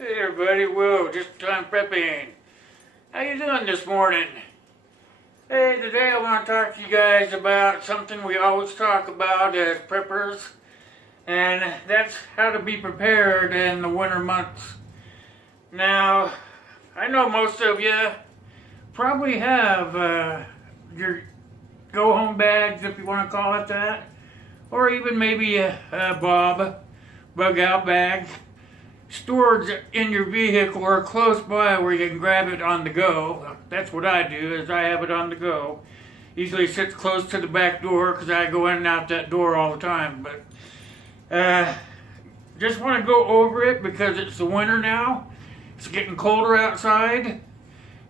Hey everybody, Will, just time prepping. How you doing this morning? Hey, today I want to talk to you guys about something we always talk about as preppers, and that's how to be prepared in the winter months. Now, I know most of you probably have your go-home bags, if you want to call it that, or even maybe a bug-out bag stored in your vehicle or close by where you can grab it on the go. That's what I do, is I have it on the go. Usually it sits close to the back door because I go in and out that door all the time. But just want to go over it because it's the winter now. It's getting colder outside.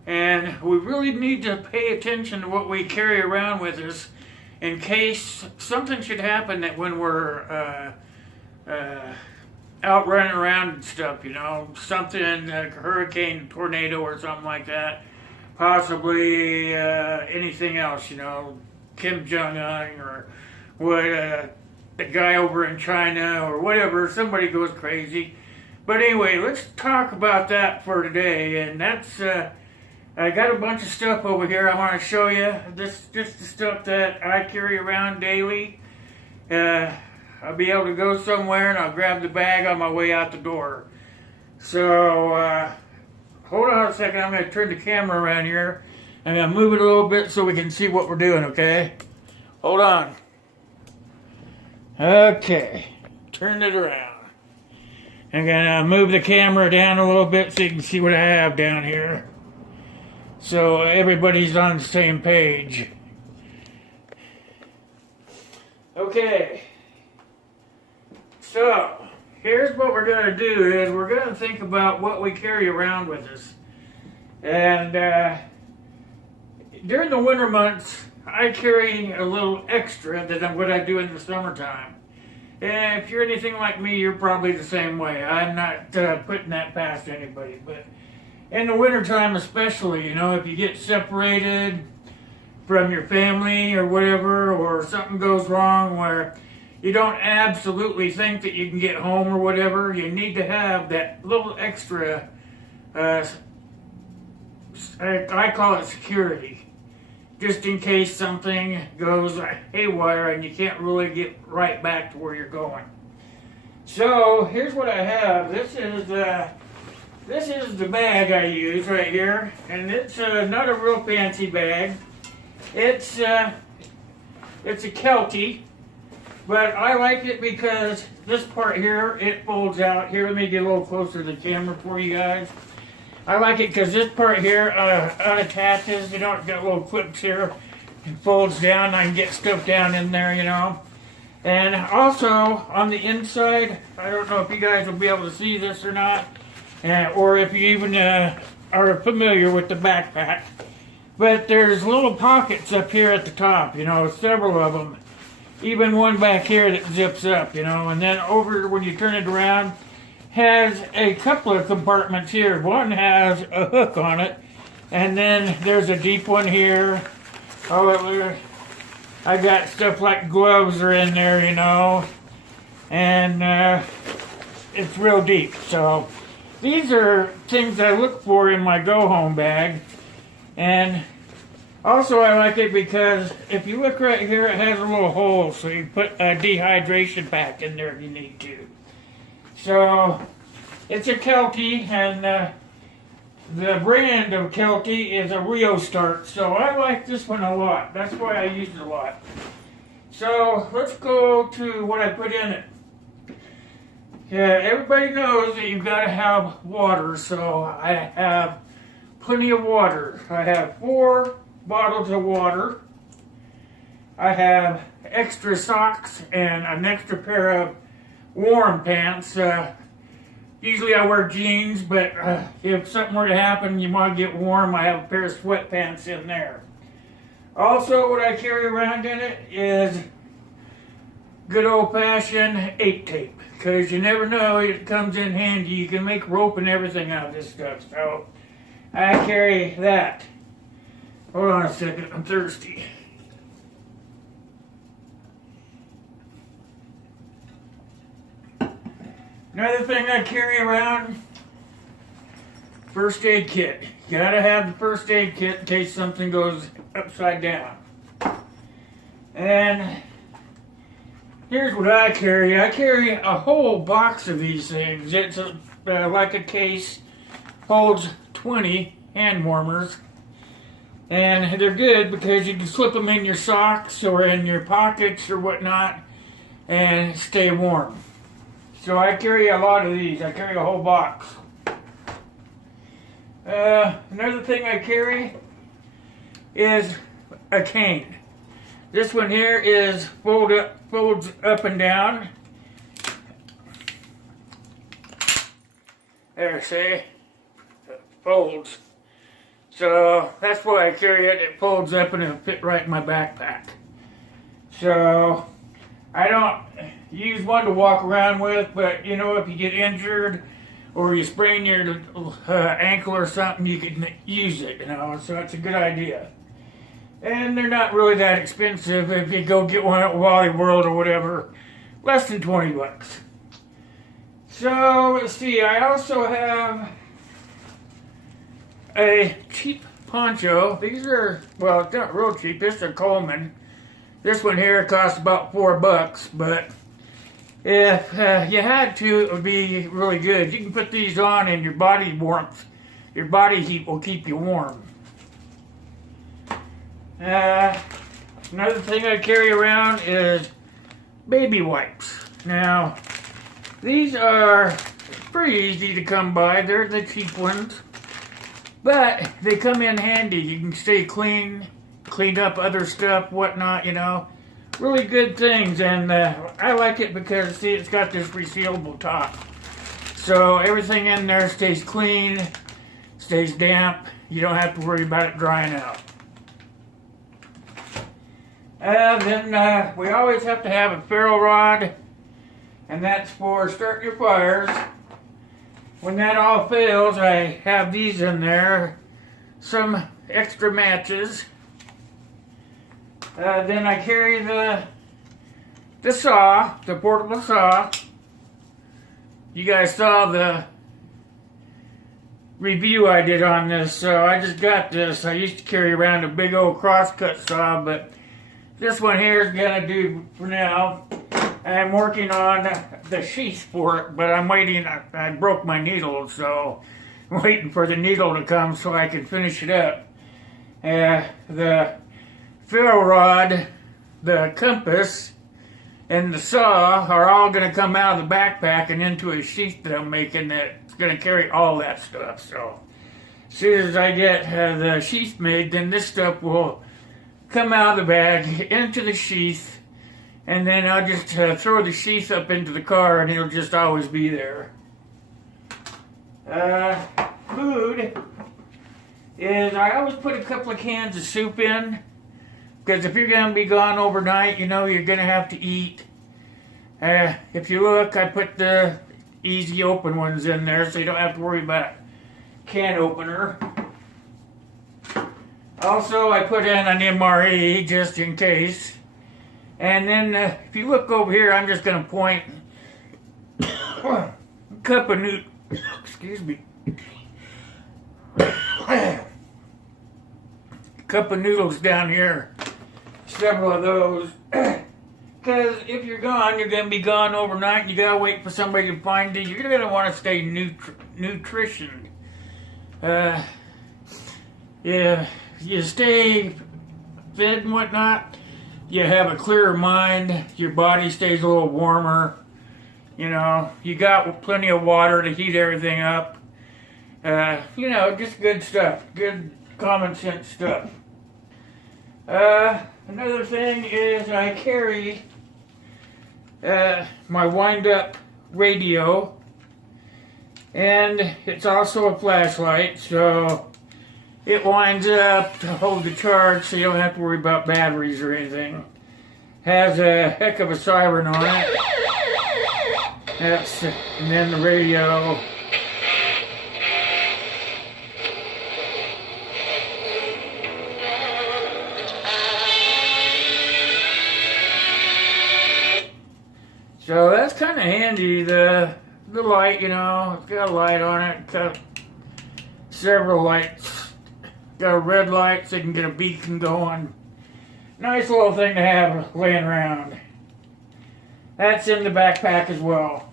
And we really need to pay attention to what we carry around with us in case something should happen that when we're out running around and stuff, you know, something like a hurricane, tornado, or something like that. Possibly anything else, you know, Kim Jong-un or what, the guy over in China or whatever. Somebody goes crazy. But anyway, let's talk about that for today. And that's, I got a bunch of stuff over here I want to show you. This just the stuff that I carry around daily. I'll be able to go somewhere and I'll grab the bag on my way out the door. So, hold on a second. I'm going to turn the camera around here. I'm going to move it a little bit so we can see what we're doing, okay? Hold on. Okay. Turn it around. I'm going to move the camera down a little bit so you can see what I have down here. So everybody's on the same page. Okay. So, here's what we're going to do is we're going to think about what we carry around with us. And during the winter months, I carry a little extra than what I do in the summertime. And if you're anything like me, you're probably the same way. I'm not putting that past anybody. But in the wintertime especially, you know, if you get separated from your family or whatever, or something goes wrong where you don't absolutely think that you can get home or whatever, you need to have that little extra, I call it security, just in case something goes haywire and you can't really get right back to where you're going. So here's what I have. This is the bag I use right here, and it's not a real fancy bag. It's a Kelty. But I like it because this part here, it folds out. Here, let me get a little closer to the camera for you guys. I like it because this part here unattaches. You know, it's got little clips here. It folds down. I can get stuff down in there, you know. And also, on the inside, I don't know if you guys will be able to see this or not, or if you even are familiar with the backpack. But there's little pockets up here at the top, you know, several of them. Even one back here that zips up, you know, and then over when you turn it around, has a couple of compartments here. One has a hook on it, and then there's a deep one here. Oh, I got stuff like gloves are in there, you know, and it's real deep. So these are things I look for in my go-home bag, and also, I like it because if you look right here, it has a little hole, so you put a dehydration pack in there if you need to. So, it's a Kelty, and the brand of Kelty is a Riostart, so I like this one a lot. That's why I use it a lot. So, let's go to what I put in it. Yeah, everybody knows that you've got to have water, so I have plenty of water. I have 4 bottles of water. I have extra socks and an extra pair of warm pants. Usually I wear jeans, but if something were to happen, you want to get warm, I have a pair of sweatpants in there. Also, what I carry around in it is good old-fashioned 8 tape, because you never know, it comes in handy. You can make rope and everything out of this stuff, so I carry that. Hold on a second, I'm thirsty. Another thing I carry around First aid kit. You gotta have the first aid kit in case something goes upside down. And here's what I carry. I carry a whole box of these things. It's like a case, holds 20 hand warmers. And they're good because you can slip them in your socks or in your pockets or whatnot and stay warm. So I carry a lot of these. I carry a whole box. Another thing I carry is a cane. This one here is folds up and down. There, see? Folds. So that's why I carry it. It folds up and it'll fit right in my backpack. So I don't use one to walk around with, but you know, if you get injured or you sprain your ankle or something, you can use it, you know, so it's a good idea. And they're not really that expensive if you go get one at Wally World or whatever, less than 20 bucks. So let's see, I also have a cheap poncho. These are, well, it's not real cheap. This is a Coleman. This one here costs about $4, but if you had to, it would be really good. You can put these on and your body warmth, your body heat will keep you warm. Another thing I carry around is baby wipes. Now, these are pretty easy to come by. They're the cheap ones, but they come in handy. You can stay clean, clean up other stuff, whatnot, you know. Really good things, and I like it because, see, it's got this resealable top. So everything in there stays clean, stays damp. You don't have to worry about it drying out. Then we always have to have a ferro rod, and that's for starting your fires. When that all fails, I have these in there, some extra matches. Then I carry the saw, the portable saw. You guys saw the review I did on this, so I just got this. I used to carry around a big old crosscut saw, but this one here is gonna do for now. I'm working on the sheath for it, but I'm waiting. I broke my needle, so I'm waiting for the needle to come so I can finish it up. The ferro rod, the compass, and the saw are all going to come out of the backpack and into a sheath that I'm making that's going to carry all that stuff. So as soon as I get the sheath made, then this stuff will come out of the bag into the sheath, and then I'll just throw the sheath up into the car and it'll just always be there. Food is, I always put a couple of cans of soup in, because if you're going to be gone overnight, you know you're going to have to eat. If you look, I put the easy open ones in there so you don't have to worry about can opener. Also, I put in an MRE just in case. And then if you look over here, I'm just going to point a cup of excuse me. Cup of noodles down here. Several of those. Because if you're gone, you're going to be gone overnight. You got to wait for somebody to find you. You're going to want to stay nutritioned. Yeah, you stay fed and whatnot. You have a clearer mind. Your body stays a little warmer. You know, you got plenty of water to heat everything up. You know, just good stuff. Good common sense stuff. Another thing is I carry my wind-up radio, and it's also a flashlight, so it winds up to hold the charge so you don't have to worry about batteries or anything. Has a heck of a siren on it. And then the radio. So that's kind of handy. The light, you know, it's got a light on it. several lights. Got a red light so you can get a beacon going. Nice little thing to have laying around. That's in the backpack as well.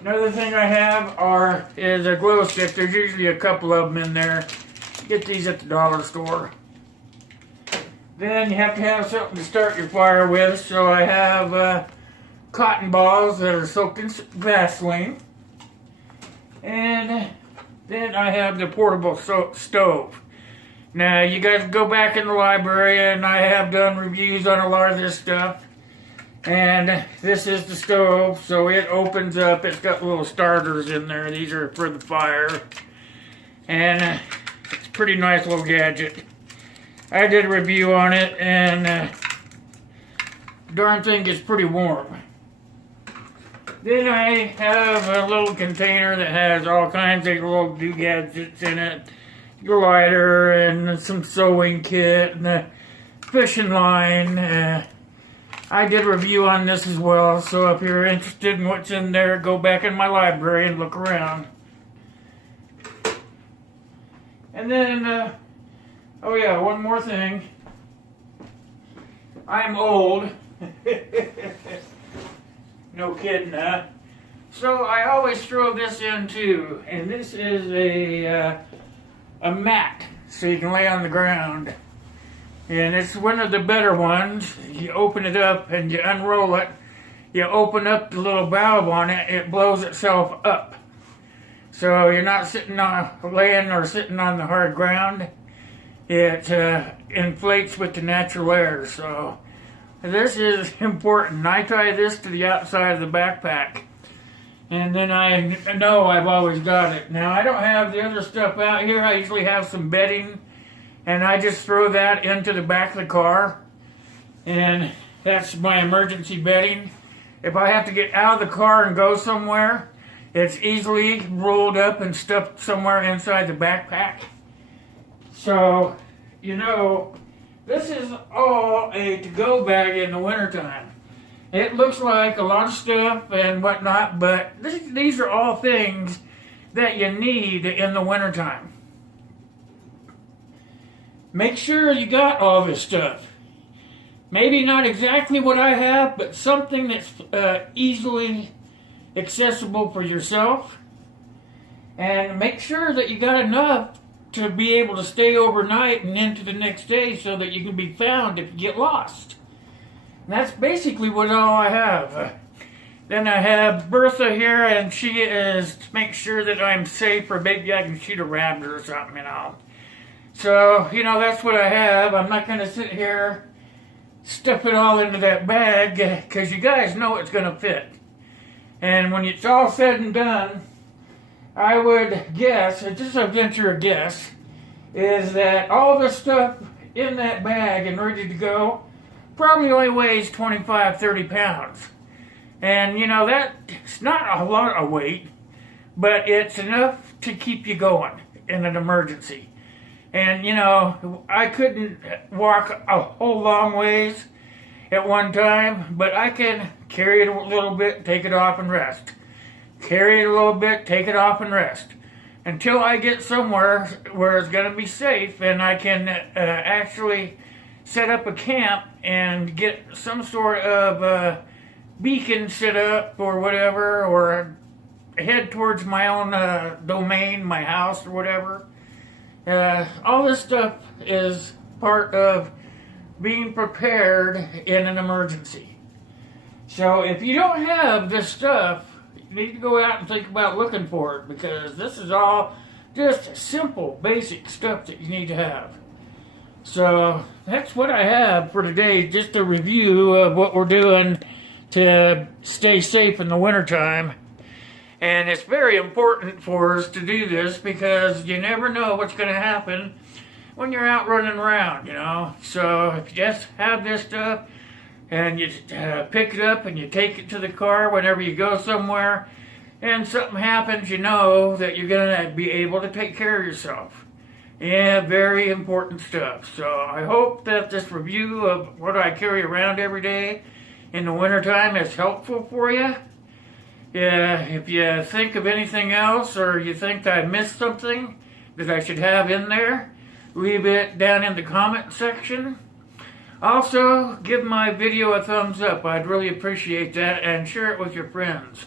Another thing I have is a glow stick. There's usually a couple of them in there. Get these at the dollar store. Then you have to have something to start your fire with. So I have cotton balls that are soaked in Vaseline. And then I have the portable stove. Now you guys go back in the library and I have done reviews on a lot of this stuff. And this is the stove, so it opens up. It's got little starters in there. These are for the fire. And it's a pretty nice little gadget. I did a review on it, and darn thing gets pretty warm. Then I have a little container that has all kinds of little gadgets in it. Your lighter and some sewing kit and a fishing line. I did a review on this as well, so if you're interested in what's in there, go back in my library and look around. And then, oh yeah, one more thing. I'm old. No kidding, huh? So I always throw this in too, and this is a mat, so you can lay on the ground. And it's one of the better ones. You open it up and you unroll it. You open up the little valve on it, it blows itself up. So you're not laying or sitting on the hard ground. It inflates with the natural air. So this is important. I tie this to the outside of the backpack. And then I know I've always got it. Now I don't have the other stuff out here. I usually have some bedding. And I just throw that into the back of the car. And that's my emergency bedding. If I have to get out of the car and go somewhere, it's easily rolled up and stuffed somewhere inside the backpack. So, you know, this is all a to-go bag in the wintertime. It looks like a lot of stuff and whatnot, but these are all things that you need in the wintertime. Make sure you got all this stuff. Maybe not exactly what I have, but something that's easily accessible for yourself. And make sure that you got enough to be able to stay overnight and into the next day so that you can be found if you get lost. And that's basically what all I have. Then I have Bertha here, and she is to make sure that I'm safe, or maybe I can shoot a rabbit or something, you know. So, you know, that's what I have. I'm not going to sit here, stuff it all into that bag, because you guys know it's going to fit. And when it's all said and done, I would guess, just a venture guess, is that all the stuff in that bag and ready to go probably only weighs 25, 30 pounds. And, you know, that's not a lot of weight, but it's enough to keep you going in an emergency. And, you know, I couldn't walk a whole long ways at one time, but I can carry it a little bit, take it off and rest. Carry it a little bit, take it off and rest. Until I get somewhere where it's going to be safe and I can actually set up a camp and get some sort of beacon set up or whatever, or head towards my own domain, my house or whatever. All this stuff is part of being prepared in an emergency. So if you don't have this stuff, you need to go out and think about looking for it, because this is all just simple, basic stuff that you need to have. So that's what I have for today, just a review of what we're doing to stay safe in the wintertime. And it's very important for us to do this, because you never know what's going to happen when you're out running around, you know. So if you just have this stuff and you pick it up and you take it to the car whenever you go somewhere and something happens, you know that you're going to be able to take care of yourself. Yeah, very important stuff. So I hope that this review of what I carry around every day in the wintertime is helpful for you. Yeah, if you think of anything else or you think that I missed something that I should have in there, leave it down in the comment section. Also, give my video a thumbs up. I'd really appreciate that, and share it with your friends.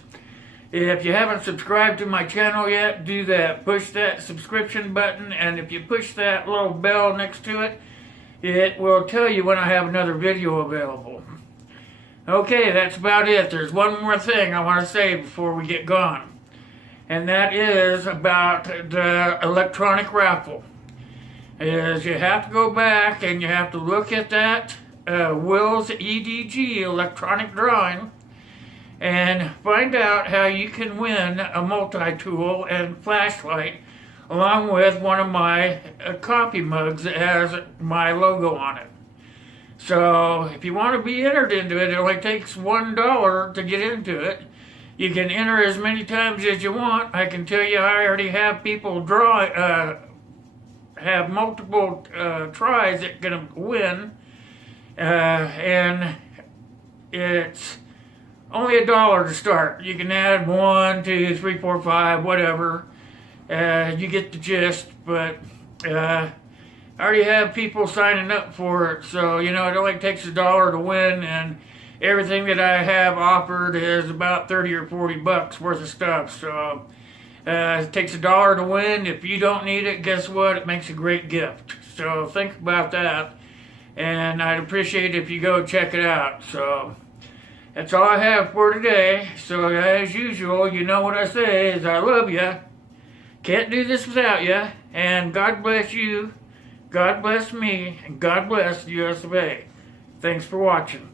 If you haven't subscribed to my channel yet, do that. Push that subscription button, and if you push that little bell next to it, it will tell you when I have another video available. Okay, that's about it. There's one more thing I want to say before we get gone, and that is about the electronic raffle. Is you have to go back and you have to look at that Will's EDG electronic drawing and find out how you can win a multi-tool and flashlight along with one of my coffee mugs that has my logo on it. So if you want to be entered into it, it only takes $1 to get into it. You can enter as many times as you want. I can tell you I already have people draw, have multiple tries that can win, and it's only $1 to start. You can add 1, 2, 3, 4, 5, whatever. You get the gist, but I already have people signing up for it, so you know it only takes $1 to win, and everything that I have offered is about 30 or 40 bucks worth of stuff. So it takes $1 to win. If you don't need it, guess what? It makes a great gift. So think about that, and I'd appreciate it if you go check it out. So that's all I have for today. So as usual, you know what I say is I love you. Can't do this without you. And God bless you. God bless me. And God bless the US of A. Thanks for watching.